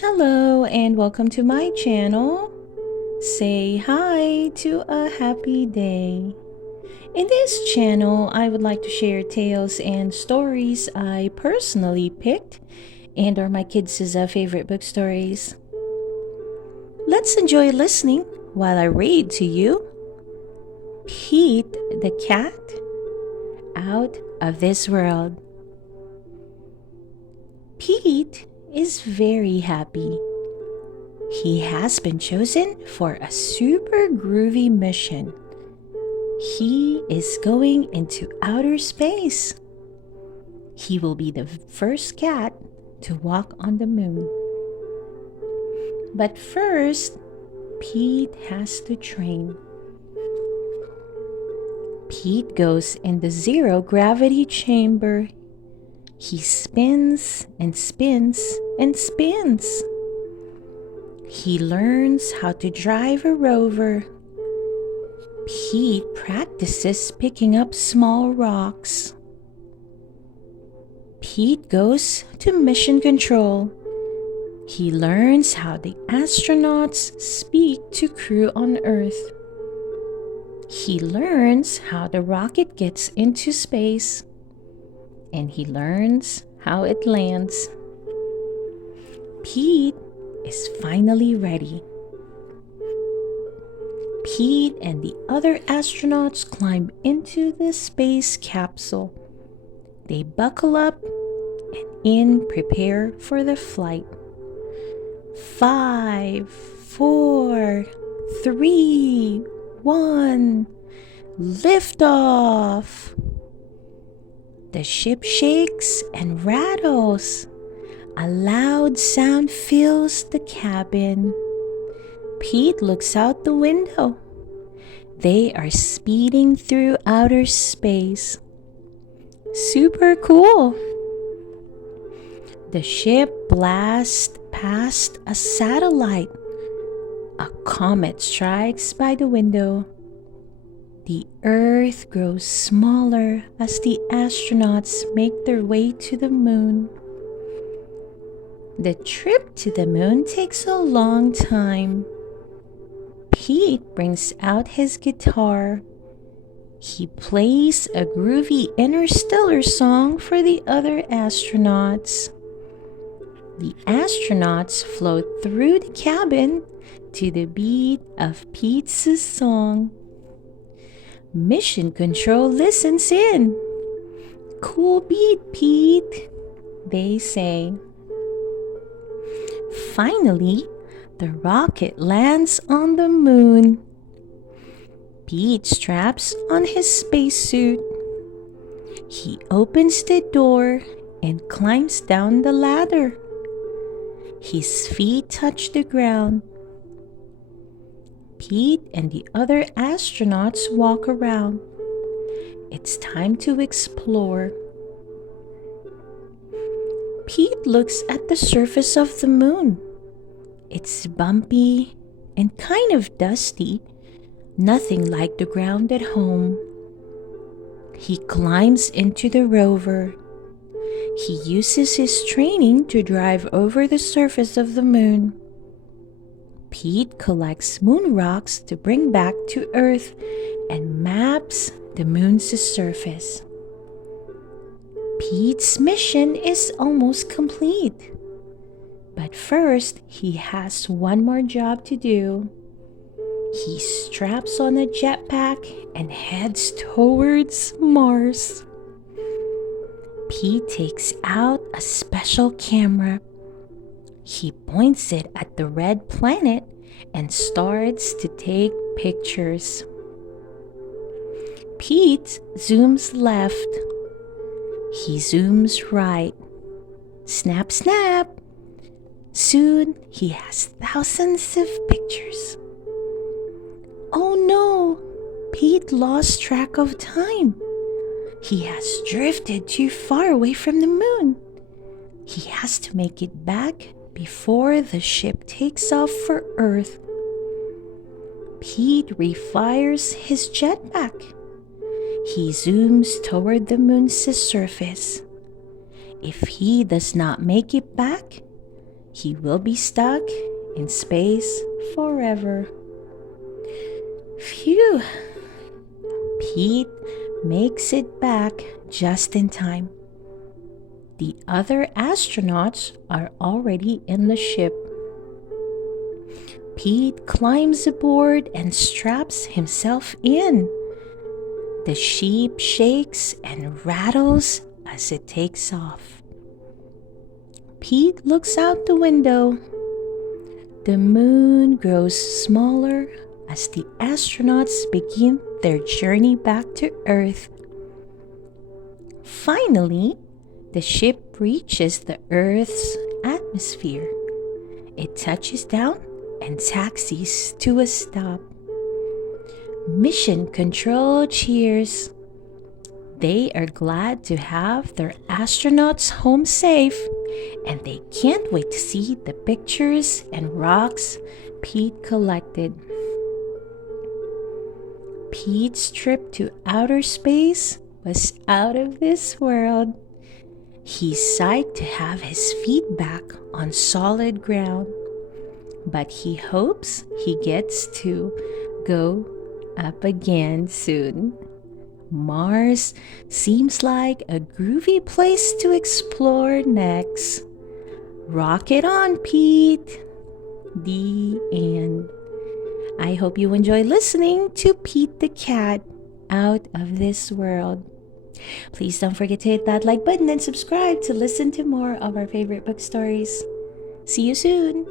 Hello and welcome to my channel. Say hi to a happy day. In this channel, I would like to share tales and stories I personally picked and are my kids' favorite book stories. Let's enjoy listening while I read to you Pete the Cat Out of This World. Pete is very happy. He has been chosen for a super groovy mission. He is going into outer space. He will be the first cat to walk on the moon. But first, Pete has to train. Pete goes in the zero gravity chamber. He spins and spins and spins. He learns how to drive a rover. Pete practices picking up small rocks. Pete goes to mission control. He learns how the astronauts speak to crew on Earth. He learns how the rocket gets into space. And he learns how it lands. Pete is finally ready. Pete and the other astronauts climb into the space capsule. They buckle up and prepare for the flight. 5, 4, 3, 1, lift off. The ship shakes and rattles. A loud sound fills the cabin. Pete looks out the window. They are speeding through outer space. Super cool. The ship blasts past a satellite. A comet strikes by the window. The Earth grows smaller as the astronauts make their way to the moon. The trip to the moon takes a long time. Pete brings out his guitar. He plays a groovy interstellar song for the other astronauts. The astronauts float through the cabin to the beat of Pete's song. Mission Control listens in. Cool beat, Pete, they say. Finally, the rocket lands on the moon. Pete straps on his spacesuit. He opens the door and climbs down the ladder. His feet touch the ground. Pete and the other astronauts walk around. It's time to explore. Pete looks at the surface of the moon. It's bumpy and kind of dusty, nothing like the ground at home. He climbs into the rover. He uses his training to drive over the surface of the moon. Pete collects moon rocks to bring back to Earth and maps the moon's surface. Pete's mission is almost complete. But first, he has one more job to do. He straps on a jetpack and heads towards Mars. Pete takes out a special camera. He points it at the red planet and starts to take pictures. Pete zooms left. He zooms right. Snap, snap. Soon he has thousands of pictures. Oh no! Pete lost track of time. He has drifted too far away from the moon. He has to make it back before the ship takes off for Earth. Pete refires his jetpack. He zooms toward the moon's surface. If he does not make it back, he will be stuck in space forever. Phew! Pete makes it back just in time. The other astronauts are already in the ship. Pete climbs aboard and straps himself in. The ship shakes and rattles as it takes off. Pete looks out the window. The moon grows smaller as the astronauts begin their journey back to Earth. Finally, the ship reaches the Earth's atmosphere. It touches down and taxis to a stop. Mission Control cheers. They are glad to have their astronauts home safe, and they can't wait to see the pictures and rocks Pete collected. Pete's trip to outer space was out of this world. He's psyched to have his feet back on solid ground, but he hopes he gets to go up again soon. Mars seems like a groovy place to explore next. Rock it on, Pete. The end. I hope you enjoy listening to Pete the Cat Out of This World. Please don't forget to hit that like button and subscribe to listen to more of our favorite book stories. See you soon.